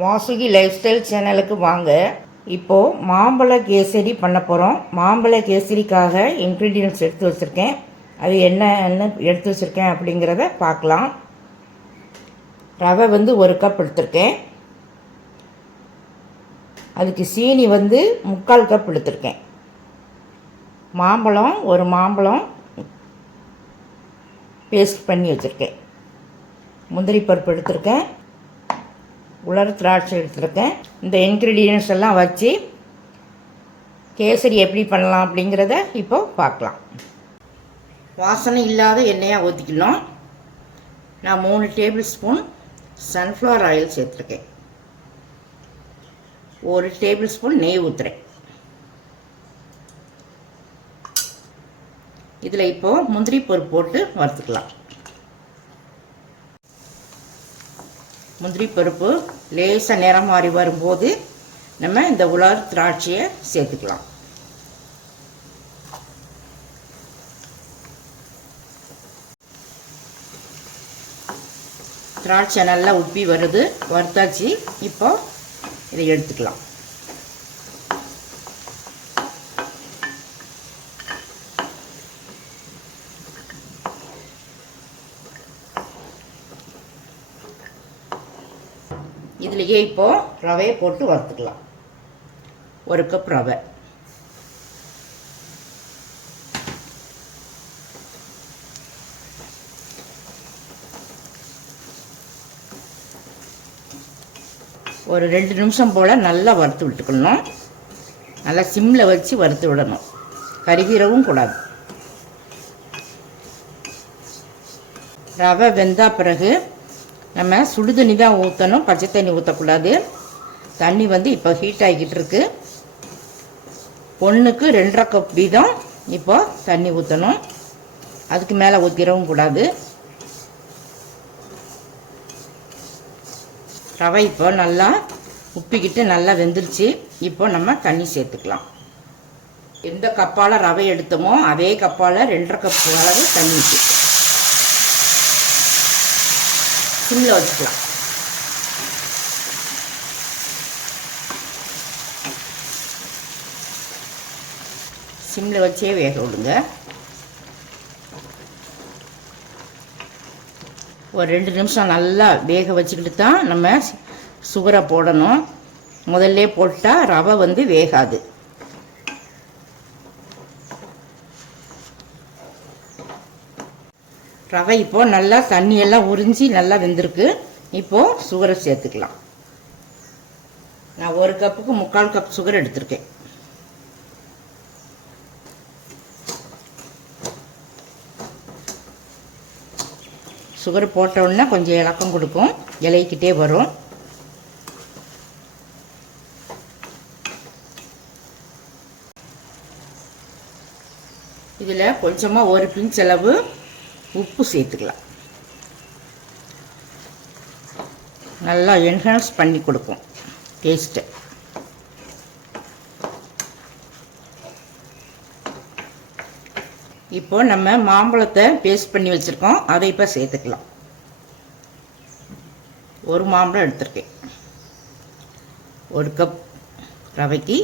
Vasuki life style சேனலுக்கு வாங்க. இப்போது மாம்பழ கேசரி பண்ண போகிறோம். மாம்பழ கேசரிக்காக இன்க்ரீடியன்ட்ஸ் எடுத்து வச்சுருக்கேன். அது என்னன்னு எடுத்து வச்சுருக்கேன் அப்படிங்கிறத பார்க்கலாம். ரவை 1 கப் எடுத்திருக்கேன். அதுக்கு சீனி 3/4 கப் எடுத்திருக்கேன். மாம்பழம் 1 மாம்பழம் பேஸ்ட் பண்ணி வச்சுருக்கேன். முந்திரி பருப்பு எடுத்திருக்கேன். உலர் திராட்சை எடுத்துருக்கேன். இந்த இன்க்ரீடியன்ட்ஸ் எல்லாம் வச்சு கேசரி எப்படி பண்ணலாம் அப்படிங்கிறத இப்போ பார்க்கலாம். வாசனை இல்லாத எண்ணெயாக ஊற்றிக்கணும். நான் 3 டேபிள் ஸ்பூன் சன்ஃப்ளவர் ஆயில் சேர்த்துருக்கேன். 1 டேபிள் ஸ்பூன் நெய் ஊற்றுறேன். இதில் இப்போது முந்திரி பருப்பு போட்டு வறுத்துக்கலாம். முந்திரி பருப்பு லேசாக நிறம் மாறி வரும்போது நம்ம இந்த உலர் திராட்சையை சேர்த்துக்கலாம். திராட்சை நல்லா உப்பி வருது, வறுத்தாச்சு. இப்போ இதை எடுத்துக்கலாம். இதுலேயே இப்போது ரவையை போட்டு வறுத்துக்கலாம். 1 கப் ரவை, ஒரு 2 நிமிஷம் போல் நல்லா வறுத்து விட்டுக்கணும். நல்லா சிம்மில் வச்சு வறுத்து விடணும், கருகிரவும் கூடாது. ரவை வெந்தா பிறகு நம்ம சுடு தண்ணி தான் ஊற்றணும், பச்சை தண்ணி ஊற்றக்கூடாது. தண்ணி இப்போ ஹீட் ஆகிக்கிட்டு இருக்கு. 1க்கு 2.5 கப் வீதம் இப்போ தண்ணி ஊற்றணும். அதுக்கு மேலே ஊற்றிடவும் கூடாது. ரவை இப்போ நல்லா உப்பிக்கிட்டு நல்லா வெந்துருச்சு. இப்போ நம்ம தண்ணி சேர்த்துக்கலாம். எந்த கப்பால் ரவை எடுத்தோமோ அதே கப்பால் 2.5 கப் அளவு தண்ணி ஊற்றி சிம்மில் வச்சுக்கலாம். சிம்மில் வச்சே வேக விடுங்க. ஒரு 2 நிமிஷம் நல்லா வேக வச்சுக்கிட்டு தான் நம்ம சுகரை போடணும். முதல்ல போட்டால் ரவை வேகாது. ரவை இப்போது நல்லா தண்ணியெல்லாம் உறிஞ்சி நல்லா வெந்திருக்கு. இப்போது சுகரை சேர்த்துக்கலாம். நான் 1 கப்புக்கு 3/4 கப் சுகர் எடுத்திருக்கேன். சுகர் போட்ட உடனே கொஞ்சம் இலக்கம் கொடுக்கும், இலைக்கிட்டே வரும். இதில் கொஞ்சமாக 1 பிஞ்ச் அளவு உப்பு சேர்த்துக்கலாம். நல்லா என்ஹான்ஸ் பண்ணி கொடுக்கும் டேஸ்ட்டை. இப்போ நம்ம மாம்பழத்தை பேஸ்ட் பண்ணி வச்சுருக்கோம், அதை இப்போ சேர்த்துக்கலாம். 1 மாம்பழம் எடுத்திருக்கேன். 1 கப் ரவைக்கு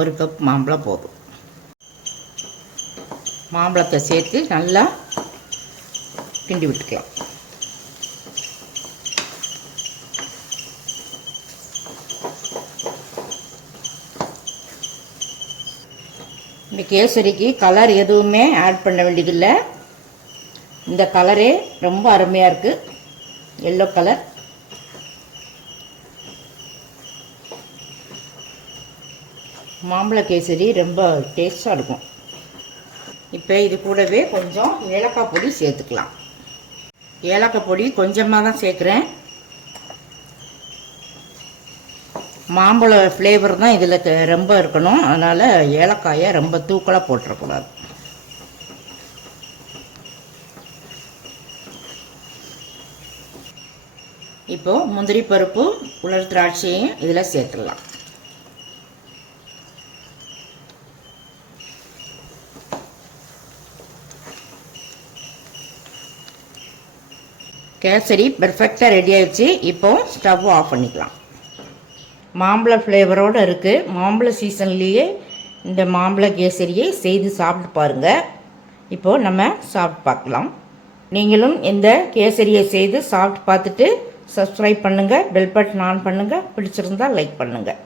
1 கப் மாம்பழம் போதும். மாம்பழத்தை சேர்த்து நல்லா கிண்டி விட்டுக்கலாம். இந்த கேசரிக்கு கலர் எதுவுமே ஆட் பண்ண வேண்டியதில்லை. இந்த கலரே ரொம்ப அருமையாக இருக்குது, எல்லோ கலர். மாம்பழ கேசரி ரொம்ப டேஸ்டாக இருக்கும். இப்போ இது கூடவே கொஞ்சம் ஏலக்காய் பொடி சேர்த்துக்கலாம். ஏலக்காய் பொடி கொஞ்சமாக தான் சேர்க்குறேன். மாம்பழ ஃப்ளேவர் தான் இதில் ரொம்ப இருக்கணும், அதனால் ஏலக்காயை ரொம்ப தூக்கலாக போட்டுறக்கூடாது. இப்போது முந்திரி பருப்பு உலர் திராட்சையும் இதில் சேர்த்துடலாம். கேசரி பெர்ஃபெக்டாக ரெடி ஆயிடுச்சு. இப்போ ஸ்டவ் ஆஃப் பண்ணிக்கலாம். மாம்பழ ஃப்ளேவரோடு இருக்குது. மாம்பழ சீசன்லேயே இந்த மாம்பழ கேசரியை செய்து சாப்பிட்டு பாருங்கள். இப்போது நம்ம சாப்பிட்டு பார்க்கலாம். நீங்களும் இந்த கேசரியை செய்து சாப்பிட்டு பார்த்துட்டு சப்ஸ்கிரைப் பண்ணுங்கள், பெல் பட்டன் ஆன் பண்ணுங்கள், பிடிச்சிருந்தால் லைக் பண்ணுங்கள்.